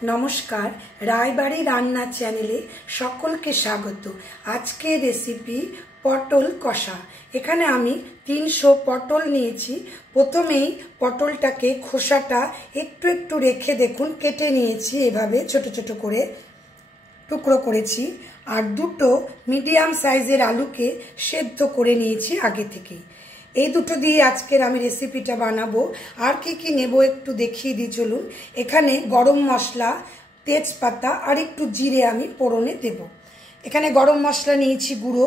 नमस्कार रायबाड़ी रान्ना चैनेले सकलके स्वागत। आज के रेसिपी पटल कषा। एखाने आमी 300 पटल निয়েছি। प्रथमेই पटलटाके खोसाटा एकटू एकटू रेखे देखुन केटे निয়েছি, एभाবে ছোট ছোট করে টুকরো করেছি। আর দুটো মিডিয়াম সাইজের আলুকে সেদ্ধ করে নিয়েছি আগে থেকেই। এই দুটো দিয়ে আজকের আমি রেসিপিটা বানাবো। আর কি কি নেব একটু দেখিয়ে দিই চলুন। এখানে গরম মশলা, তেজপাতা আর একটু জিরে আমি ফোড়নে দেব। এখানে গরম মশলা নিয়েছি গুঁড়ো,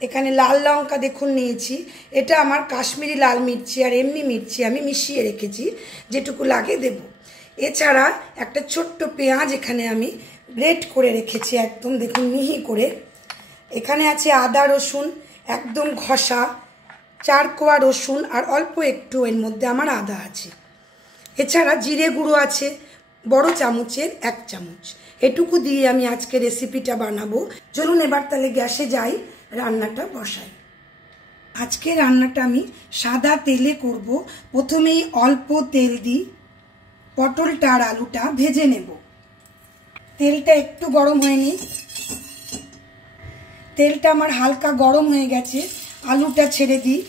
এখানে লাল লঙ্কা দেখুন নিয়েছি, এটা আমার কাশ্মীরি লাল মির্চি আর এমনি মির্চি আমি মিশিয়ে রেখেছি, যেটুকু লাগে দেব। এছাড়া একটা ছোট্ট পেঁয়াজ এখানে আমি গ্রেট করে রেখেছি একদম দেখুন মিহি করে। এখানে আছে আদা রসুন একদম ঘষা, 4 কোয়া রসুন আর অল্প একটু এর মধ্যে আমার আদা আছে। এছাড়া জিরে গুঁড়ো আছে বড় চামচের 1 চামচ। এটুকু দিয়ে আমি আজকে রেসিপিটা বানাবো। চলুন এবার তাহলে গ্যাসে যাই, রান্নাটা বসাই। আজকে রান্নাটা আমি সাদা তেলে করব। প্রথমেই অল্প তেল দিই, পটলটা আর আলুটা ভেজে নেব। তেলটা একটু গরম হয়নি, তেলটা আমার হালকা গরম হয়ে গেছে। আলুটা ছেড়ে দিই।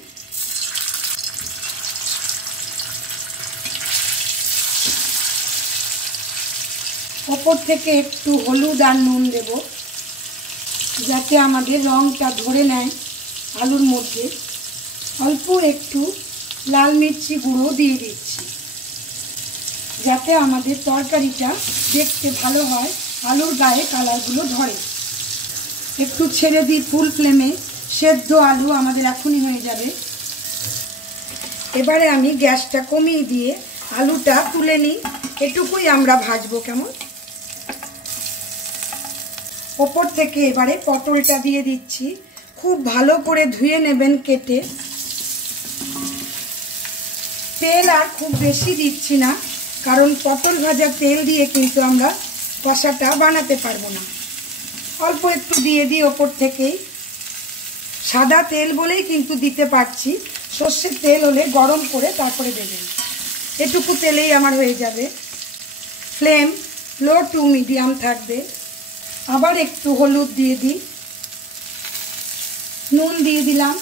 ওপর থেকে একটু হলুদ আর নুন দেব, যাতে আমাদের রংটা ধরে নেয় আলুর মধ্যে। অল্প একটু লাল মির্চি গুঁড়ো দিয়ে দিচ্ছি, যাতে আমাদের তরকারিটা দেখতে ভালো হয়, আলুর গায়ে কালারগুলো ধরে। একটু ছেড়ে দিই ফুল ফ্লেমে। সেদ্ধ আলু আমাদের এখনই হয়ে যাবে। এবারে আমি গ্যাসটা কমিয়ে দিয়ে আলুটা তুলে নিই। এটুকুই আমরা ভাজবো কেমন। ওপর থেকে এবারে পটলটা দিয়ে দিচ্ছি। খুব ভালো করে ধুয়ে নেবেন কেটে। তেল আর খুব বেশি দিচ্ছি না, কারণ পটল ভাজা তেল দিয়ে কিন্তু আমরা কষাটা বানাতে পারবো না। অল্প একটু দিয়ে দিই ওপর থেকেই। সাদা তেল বলেই কিন্তু দিতে পারছি, সর্ষের তেল হলে গরম করে তারপরে দেবেন। এটুকু তেলেই আমার হয়ে যাবে। ফ্লেম লো টু মিডিয়াম থাকবে। আবার একটু হলুদ দিয়ে দিই, নুন দিয়ে দিলাম,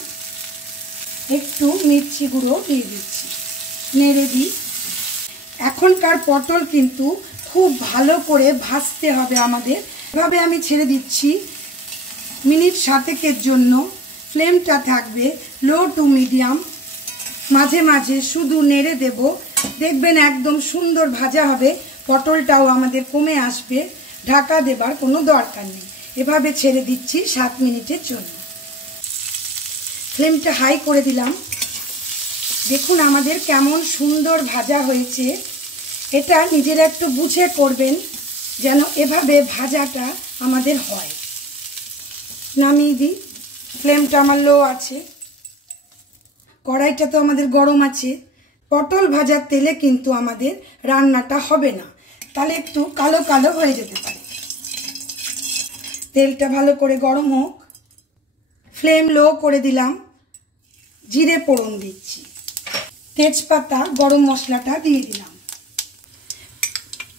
একটু মির্চি গুঁড়ো দিয়ে দিচ্ছি, নেড়ে দিই। এখনকার পটল কিন্তু খুব ভালো করে ভাজতে হবে আমাদের। এভাবে আমি ছেড়ে দিচ্ছি মিনিট 7-এর জন্য। ফ্লেমটা থাকবে লো টু মিডিয়াম। মাঝে মাঝে শুধু নেড়ে দেব, দেখবেন একদম সুন্দর ভাজা হবে। পটলটাও আমাদের কমে আসবে, ঢাকা দেবার কোনো দরকার নেই। এভাবে ছেড়ে দিচ্ছি 7 মিনিটের জন্য। ফ্লেমটা হাই করে দিলাম। দেখুন আমাদের কেমন সুন্দর ভাজা হয়েছে। এটা নিজেরা একটু বুঝে করবেন, যেন এভাবে ভাজাটা আমাদের হয়। নামিয়ে দিই। ফ্লেমটা আমার লো আছে। কড়াইটা তো আমাদের গরম আছে। পটল ভাজার তেলে কিন্তু আমাদের রান্নাটা হবে না, তাহলে একটু কালো কালো হয়ে যেতে পারে। তেলটা ভালো করে গরম হোক। ফ্লেম লো করে দিলাম। জিরে ফোড়ন দিচ্ছি, তেজপাতা, গরম মশলাটা দিয়ে দিলাম।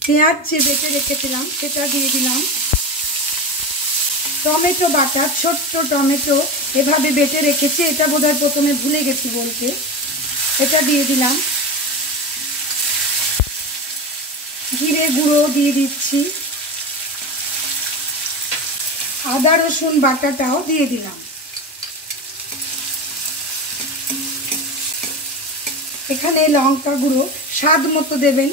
পেঁয়াজ যে বেটে রেখেছিলাম সেটা দিয়ে দিলাম। টমেটো বাটা, ছোট্ট টমেটো এভাবে বেটে রেখেছি, এটা বোধহয় প্রথমে ভুলে গেছি বলতে। এটা দিয়ে দিলাম। জিরে গুঁড়ো দিয়ে দিচ্ছি। আদা রসুন বাটাটাও দিয়ে দিলাম। এখানে লঙ্কা গুঁড়ো স্বাদ মতো দেবেন।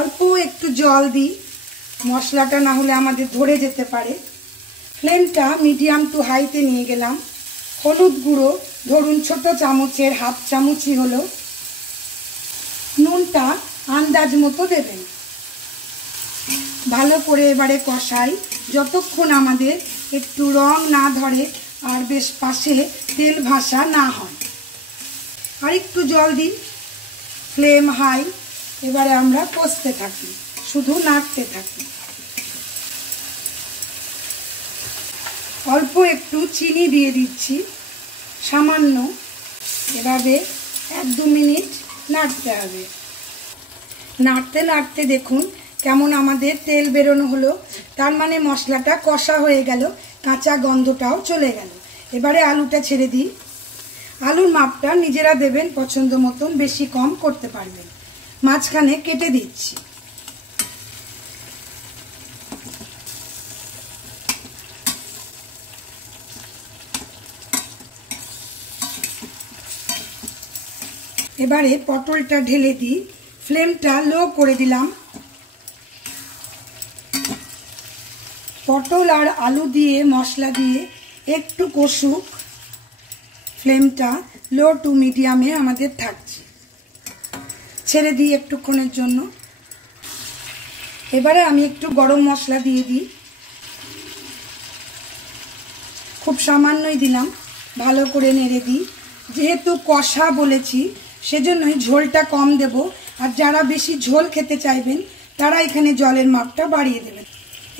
অল্প একটু জল দিই, মশলাটা না হলে আমাদের ধরে যেতে পারে। ফ্লেমটা মিডিয়াম টু হাইতে নিয়ে গেলাম। হলুদ গুঁড়ো ধরুন ছোট চামচের 1/2 চামচই হলো। নুনটা আন্দাজ মতো দেবেন। ভালো করে এবারে কষাই, যতক্ষণ আমাদের একটু রং না ধরে আর বেশ পাশে তেল ভাসা না হয়। আর একটু জল দিই। Flame high. এবারে আমরা কষতে থাকি, শুধু নাড়তে থাকি। অল্প একটু চিনি দিয়ে দিচ্ছি, সামান্য। এভাবে 1-2 মিনিট নাড়তে হবে। নাড়তে নাড়তে দেখুন কেমন আমাদের তেল বেরোনো হলো, তার মানে মশলাটা কষা হয়ে গেল, কাঁচা গন্ধটাও চলে গেল। এবারে আলুটা ছেড়ে দিই। আলুর মাপটা নিজেরা দেবেন পছন্দ মতন, বেশি কম করতে পারবেন। মাঝখানে কেটে দিচ্ছি। এবারে পটলটা ঢেলে দিই, ফ্লেমটা লো করে দিলাম। পটল আর আলু দিয়ে মশলা দিয়ে একটু কষুক, ফ্লেমটা লো টু মিডিয়ামে আমাদের থাকছে। ছেড়ে দিই একটুক্ষণের জন্য। এবারে আমি একটু গরম মশলা দিয়ে দিই, খুব সামান্যই দিলাম, ভালো করে নেড়ে দিই। যেহেতু কষা বলেছি সেজন্যই ঝোলটা কম দেব, আর যারা বেশি ঝোল খেতে চাইবেন তারা এখানে জলের মাপটা বাড়িয়ে দেবেন।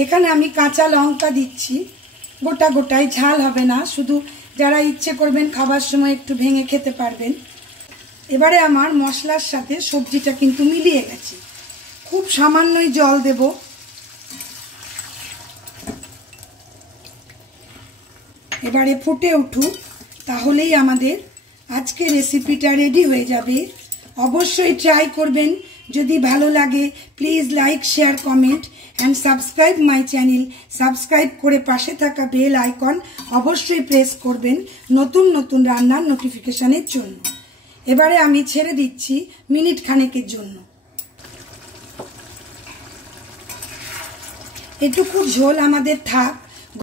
এখানে আমি কাঁচা লঙ্কা দিচ্ছি, গোটা গোটায়, ঝাল হবে না, শুধু যারা ইচ্ছে করবেন খাবার সময় একটু ভেঙে খেতে পারবেন। এবারে আমার মশলার সাথে সবজিটা কিন্তু মিলিয়ে গেছে, খুব সামান্যই জল দেব। এবারে ফুটে উঠুক, তাহলেই আমাদের আজকে রেসিপিটা রেডি হয়ে যাবে। অবশ্যই ট্রাই করবেন। যদি ভালো লাগে please like, share, comment and subscribe my channel. Subscribe করে পাশে থাকা বেল আইকন অবশ্যই প্রেস করবেন নতুন নতুন রান্নার নোটিফিকেশনের জন্য। এবারে আমি ছেড়ে দিচ্ছি মিনিট খানেকের জন্য। এটুকু ঝোল আমাদের থাক।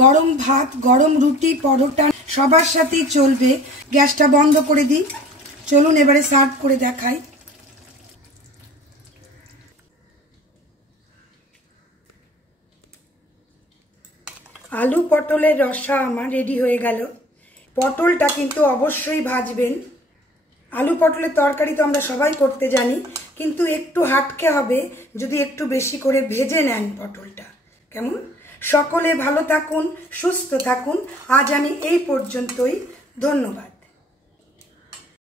গরম ভাত, গরম রুটি, পরোটা সবার সাথেই চলবে। গ্যাসটা বন্ধ করে দিই। চলুন এবারে সার্ভ করে দেখাই। আলু পটলের রসা আমার রেডি হয়ে গেল। পটলটা কিন্তু অবশ্যই ভাজবেন। আলু পটলের তরকারি তো আমরা সবাই করতে জানি, কিন্তু একটু হাটকে হবে যদি একটু বেশি করে ভেজে নেন পটলটা। কেমন? সকলে ভালো থাকুন, সুস্থ থাকুন। আজ আমি এই পর্যন্তই। ধন্যবাদ।